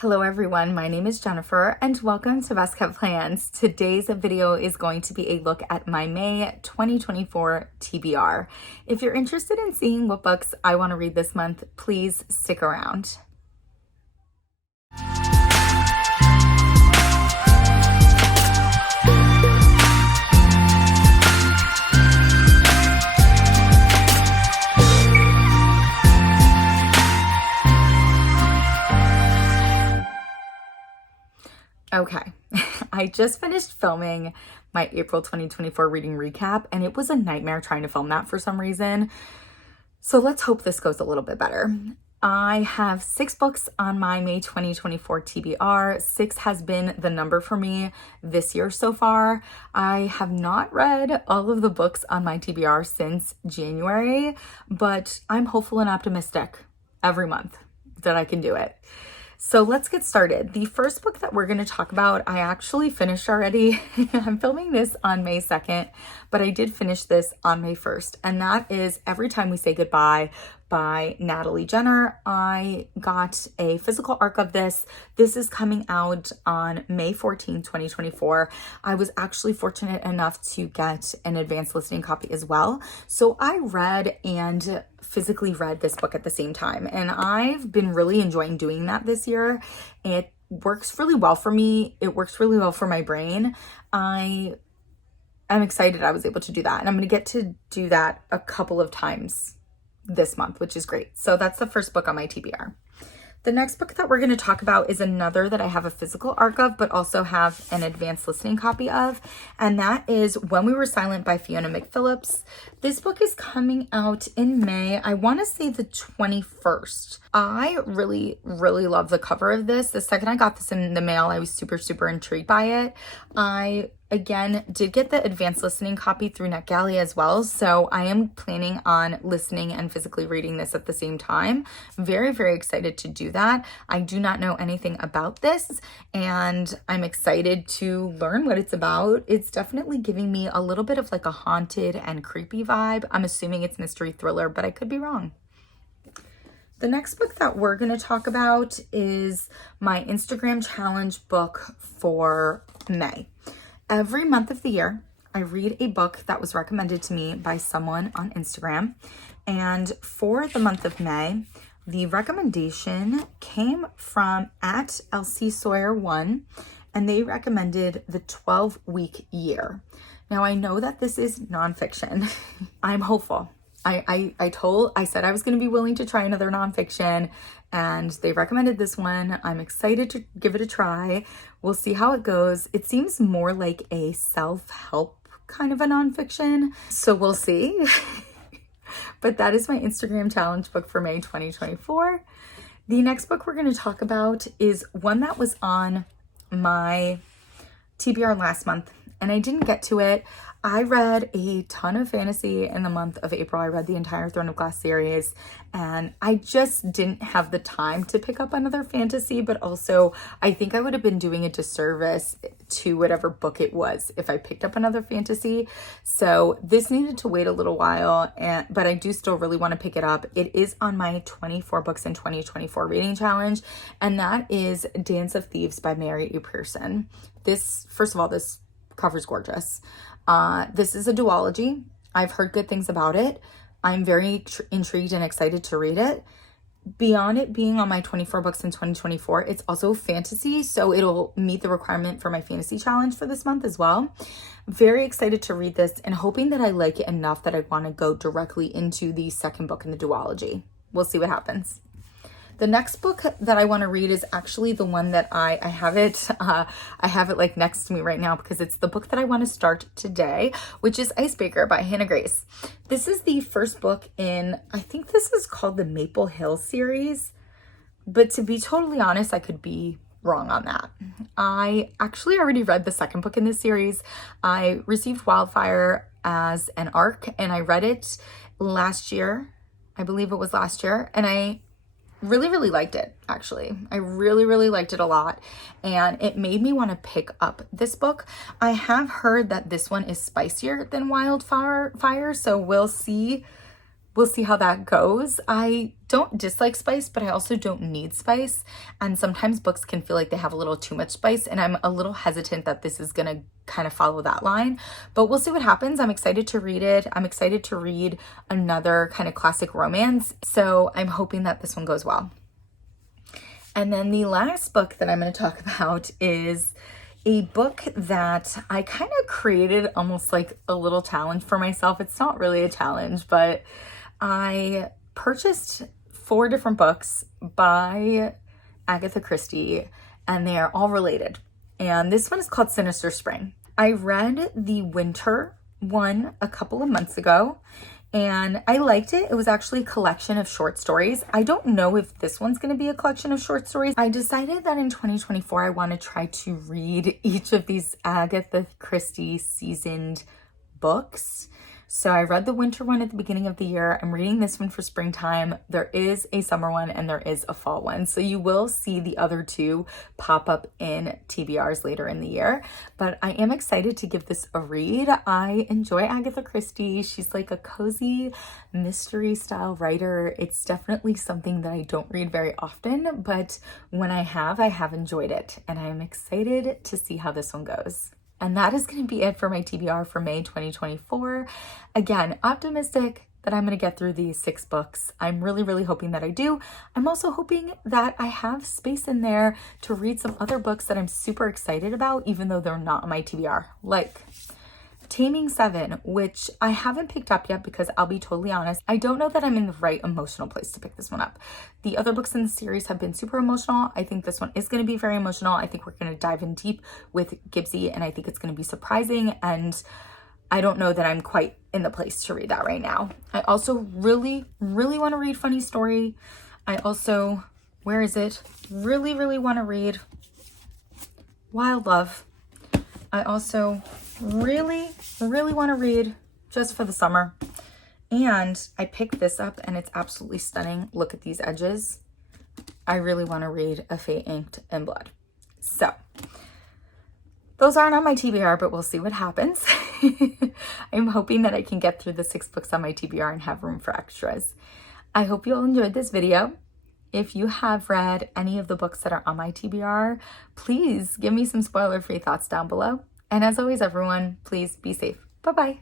Hello everyone, my name is Jennifer and welcome to Best Kept Plans. Today's video is going to be a look at my May 2024 TBR. If you're interested in seeing what books I want to read this month, please stick around. Okay, I just finished filming my April 2024 reading recap and it was a nightmare trying to film that for some reason. So let's hope this goes a little bit better. I have 6 books on my May 2024 TBR. 6 has been the number for me this year so far. I have not read all of the books on my TBR since January, but I'm hopeful and optimistic every month that I can do it. So let's get started. The first book that we're going to talk about, I actually finished already. I'm filming this on May 2nd, but I did finish this on May 1st. And that is Every Time We Say Goodbye by Natalie Jenner. I got a physical arc of this. This is coming out on May 14, 2024. I was actually fortunate enough to get an advanced listening copy as well. So I read and physically read this book at the same time. And I've been really enjoying doing that this year. It works really well for me. It works really well for my brain. I'm excited I was able to do that. And I'm going to get to do that a couple of times this month, which is great. So that's the first book on my TBR. The next book that we're going to talk about is another that I have a physical arc of, but also have an advanced listening copy of. And that is When We Were Silent by Fiona McPhillips. This book is coming out in May. I want to say the 21st. I really love the cover of this. The second I got this in the mail, I was super intrigued by it. I again did get the advanced listening copy through NetGalley as well, so I am planning on listening and physically reading this at the same time. Very excited to do that. I do not know anything about this and I'm excited to learn what it's about. It's definitely giving me a little bit of like a haunted and creepy vibe. I'm assuming it's mystery thriller, but I could be wrong. The next book that we're going to talk about is my Instagram challenge book for May. Every month of the year, I read a book that was recommended to me by someone on Instagram. And for the month of May, the recommendation came from @LCSawyer1, and they recommended The 12-Week Year. Now, I know that this is nonfiction. I'm hopeful. I said I was going to be willing to try another nonfiction, and they recommended this one. I'm excited to give it a try. We'll see how it goes. It seems more like a self-help kind of a nonfiction, so we'll see. But that is my Instagram challenge book for May 2024. The next book we're going to talk about is one that was on my TBR last month, and I didn't get to it. I read a ton of fantasy in the month of April. I read the entire Throne of Glass series, and I just didn't have the time to pick up another fantasy, but also I think I would have been doing a disservice to whatever book it was if I picked up another fantasy. So this needed to wait a little while, but I do still really want to pick it up. It is on my 24 books in 2024 reading challenge, and that is Dance of Thieves by Mary E. Pearson. This, first of all, this cover's gorgeous. This is a duology. I've heard good things about it. I'm very intrigued and excited to read it. Beyond it being on my 24 books in 2024, it's also fantasy, so it'll meet the requirement for my fantasy challenge for this month as well. Very excited to read this and hoping that I like it enough that I want to go directly into the second book in the duology. We'll see what happens. The next book that I want to read is actually the one that I have it like next to me right now because it's the book that I want to start today, which is Icebreaker by Hannah Grace. This is the first book in, I think this is called the Maple Hill series, but to be totally honest, I could be wrong on that. I actually already read the second book in this series. I received Wildfire as an arc and I read it last year. I believe it was last year, and I really liked it, actually. I really liked it a lot, and it made me want to pick up this book. I have heard that this one is spicier than Wildfire, so we'll see we'll see how that goes. I don't dislike spice, but I also don't need spice. And sometimes books can feel like they have a little too much spice, and I'm a little hesitant that this is gonna kind of follow that line, but we'll see what happens. I'm excited to read it. I'm excited to read another kind of classic romance. So I'm hoping that this one goes well. And then the last book that I'm going to talk about is a book that I kind of created almost like a little challenge for myself. It's not really a challenge, but I purchased 4 different books by Agatha Christie, and they are all related. And this one is called Sinister Spring. I read the winter one a couple of months ago, and I liked it. It was actually a collection of short stories. I don't know if this one's going to be a collection of short stories. I decided that in 2024, I want to try to read each of these Agatha Christie seasoned books. So I read the winter one at the beginning of the year. I'm reading this one for springtime. There is a summer one and there is a fall one. So you will see the other 2 pop up in TBRs later in the year. But I am excited to give this a read. I enjoy Agatha Christie. She's like a cozy mystery style writer. It's definitely something that I don't read very often, but when I have enjoyed it. And I'm excited to see how this one goes. And that is going to be it for my TBR for May 2024. Again, optimistic that I'm going to get through these 6 books. I'm really, really hoping that I do. I'm also hoping that I have space in there to read some other books that I'm super excited about, even though they're not on my TBR. Like Taming 7, which I haven't picked up yet because I'll be totally honest, I don't know that I'm in the right emotional place to pick this one up. The other books in the series have been super emotional. I think this one is going to be very emotional. I think we're going to dive in deep with Gibbsy, and I think it's going to be surprising, and I don't know that I'm quite in the place to read that right now. I also really, really want to read Funny Story. I also, where is it? Really, really want to read Wild Love. I also really, really want to read Just for the Summer. And I picked this up and it's absolutely stunning. Look at these edges. I really want to read A Fate Inked in Blood. So those aren't on my TBR, but we'll see what happens. I'm hoping that I can get through the 6 books on my TBR and have room for extras. I hope you all enjoyed this video. If you have read any of the books that are on my TBR, please give me some spoiler-free thoughts down below. And as always, everyone, please be safe. Bye-bye.